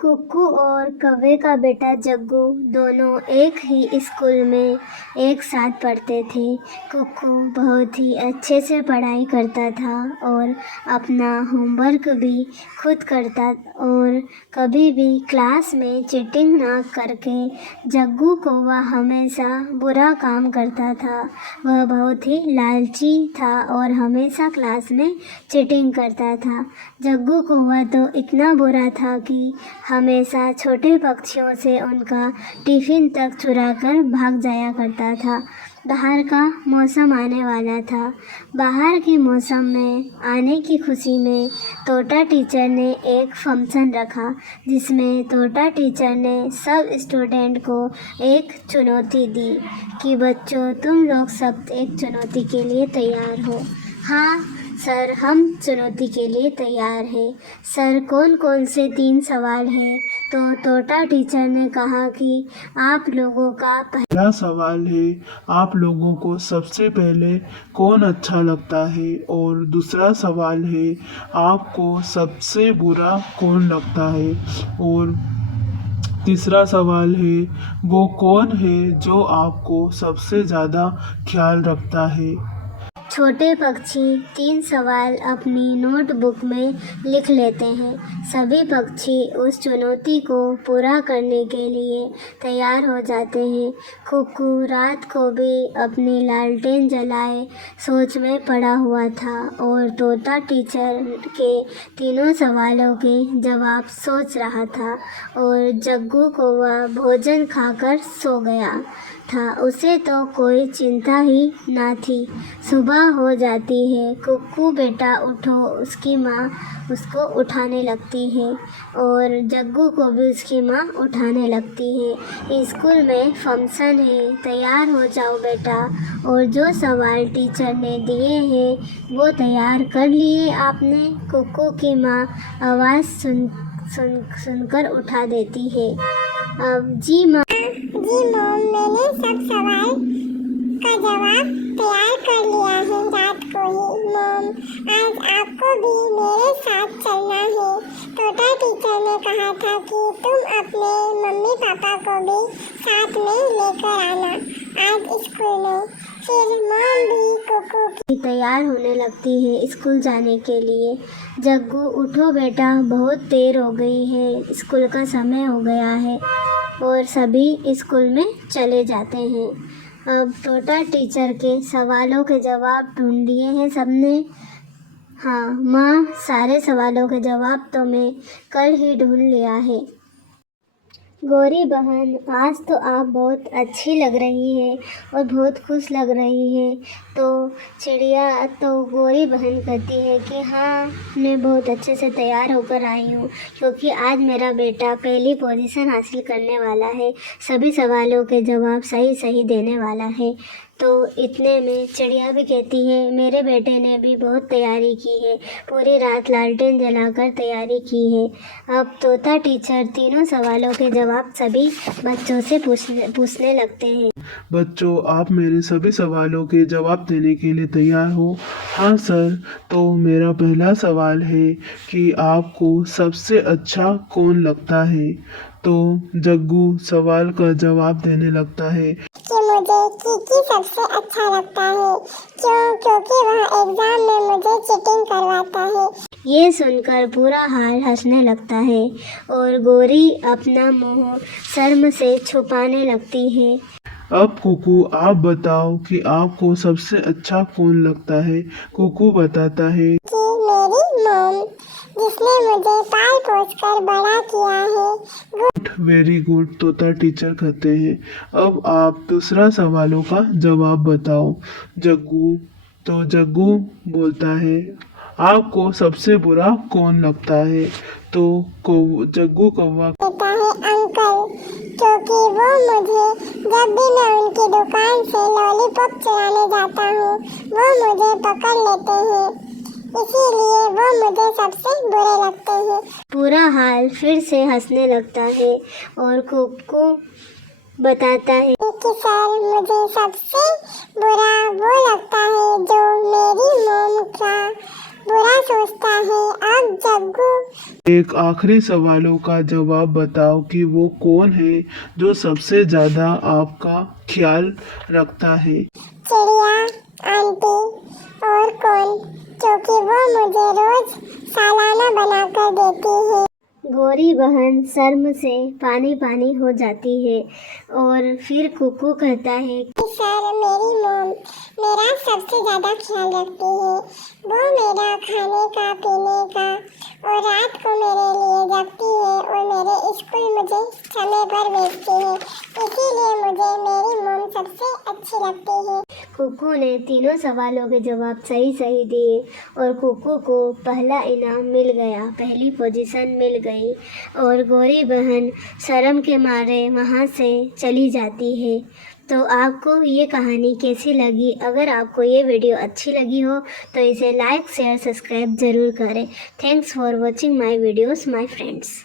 कुक्कू और कौवे का बेटा जग्गू दोनों एक ही स्कूल में एक साथ पढ़ते थे। कुक्कू बहुत ही अच्छे से पढ़ाई करता था और अपना होमवर्क भी खुद करता और कभी भी क्लास में चीटिंग ना करके जग्गू को वह हमेशा बुरा काम करता था। वह बहुत ही लालची था और हमेशा क्लास में चीटिंग करता था। जग्गू को वह तो इतना बुरा था कि हमेशा छोटे पक्षियों से उनका टिफ़िन तक चुरा कर भाग जाया करता था। बाहर का मौसम आने वाला था। बाहर के मौसम में आने की खुशी में तोता टीचर ने एक फंक्शन रखा जिसमें तोता टीचर ने सब स्टूडेंट को एक चुनौती दी कि बच्चों तुम लोग सब एक चुनौती के लिए तैयार हो। हाँ सर, हम चुनौती के लिए तैयार हैं। सर, कौन कौन से 3 सवाल हैं? तो तोता टीचर ने कहा कि आप लोगों का पहला सवाल है, आप लोगों को सबसे पहले कौन अच्छा लगता है? और दूसरा सवाल है, आपको सबसे बुरा कौन लगता है? और तीसरा सवाल है, वो कौन है जो आपको सबसे ज़्यादा ख्याल रखता है? छोटे पक्षी 3 सवाल अपनी नोटबुक में लिख लेते हैं। सभी पक्षी उस चुनौती को पूरा करने के लिए तैयार हो जाते हैं। कुक्कू रात को भी अपनी लालटेन जलाए सोच में पड़ा हुआ था और तोता टीचर के तीनों सवालों के जवाब सोच रहा था और जग्गू को वह भोजन खाकर सो गया था। उसे तो कोई चिंता ही ना थी। सुबह हो जाती है। कुक्कू बेटा उठो, उसकी माँ उसको उठाने लगती है और जग्गू को भी उसकी माँ उठाने लगती है। स्कूल में फंक्शन है, तैयार हो जाओ बेटा। और जो सवाल टीचर ने दिए हैं वो तैयार कर लिए आपने? कुक्कू की माँ आवाज़ सुनकर उठा देती है। अब जी मॉम, मैंने सब सवाल का जवाब तैयार कर लिया है रात को ही। मॉम, आज आपको भी मेरे साथ चलना है। तोता टीचर ने कहा था कि तुम अपने मम्मी पापा को भी साथ में लेकर आना आज स्कूल में। फिर मॉम भी कुक्कू की तैयार होने लगती है स्कूल जाने के लिए। जग्गू उठो बेटा, बहुत देर हो गई है, स्कूल का समय हो गया है। और सभी स्कूल में चले जाते हैं। अब तोता टीचर के सवालों के जवाब ढूंढ लिए हैं सबने। हाँ माँ, सारे सवालों के जवाब तो मैं कल ही ढूंढ लिया है। गौरी बहन, आज तो आप बहुत अच्छी लग रही है और बहुत खुश लग रही है। तो चिड़िया तो गौरी बहन कहती है कि हाँ, मैं बहुत अच्छे से तैयार होकर आई हूँ क्योंकि आज मेरा बेटा पहली पोजीशन हासिल करने वाला है, सभी सवालों के जवाब सही सही देने वाला है। तो इतने में चिड़िया भी कहती है, मेरे बेटे ने भी बहुत तैयारी की है, पूरी रात लालटेन जलाकर तैयारी की है। अब तोता टीचर तीनों सवालों के जवाब सभी बच्चों से पूछने लगते हैं। बच्चों, आप मेरे सभी सवालों के जवाब देने के लिए तैयार हो? हाँ सर। तो मेरा पहला सवाल है कि आपको सबसे अच्छा कौन लगता है? तो जग्गू सवाल का जवाब देने लगता है कि मुझे कीकी सबसे अच्छा लगता है। क्योंकि वह एग्जाम में मुझे चीटिंग करवाता है। ये सुनकर पूरा हाल हंसने लगता है और गौरी अपना मुंह शर्म से छुपाने लगती है। अब कुक्कू, आप बताओ कि आपको सबसे अच्छा कौन लगता है? कुक्कू बताता है कि मेरी मॉम, जिसने मुझे पाल पोस कर बड़ा किया है। वेरी गुड, तोता टीचर कहते हैं। अब आप दूसरा सवालों का जवाब बताओ जग्गू। तो जग्गू बोलता है, आपको सबसे बुरा कौन लगता है? तो जग्गू कौवा कहता है अंकल, क्योंकि वो मुझे जब भी मैं उनकी दुकान से लॉलीपॉप चुराने जाता हूँ वो मुझे पकड़ लेते हैं, इसीलिए वो मुझे सबसे बुरे लगते हैं। पूरा हाल फिर से हंसने लगता है और कुक्कू बताता है कि सर, मुझे सबसे बुरा वो लगता है जो मेरी मॉम का बुरा सोचता है। अब जग्गू एक आखिरी सवालों का जवाब बताओ कि वो कौन है जो सबसे ज्यादा आपका ख्याल रखता है। चिड़िया, आंटी और कौन, क्योंकि वो मुझे रोज सालाना बनाकर देती है। गौरी बहन शर्म से पानी पानी हो जाती है और फिर कुकू कहता है, सर, मेरी मॉम मेरा सबसे ज़्यादा ख्याल रखती है। वो मेरा खाने का, पीने का और रात को मेरे लिए जगती है और मेरे स्कूल मुझे समय पर भेजती है। इसीलिए मुझे मेरी मॉम सबसे अच्छी लगती है। कुकू ने तीनों सवालों के जवाब सही सही दिए और कुकू को पहला इनाम मिल गया, पहली पोजीशन मिल गई और गौरी बहन शर्म के मारे वहाँ से चली जाती है। तो आपको ये कहानी कैसी लगी? अगर आपको ये वीडियो अच्छी लगी हो तो इसे लाइक शेयर सब्सक्राइब ज़रूर करें। Thanks for watching my videos my friends.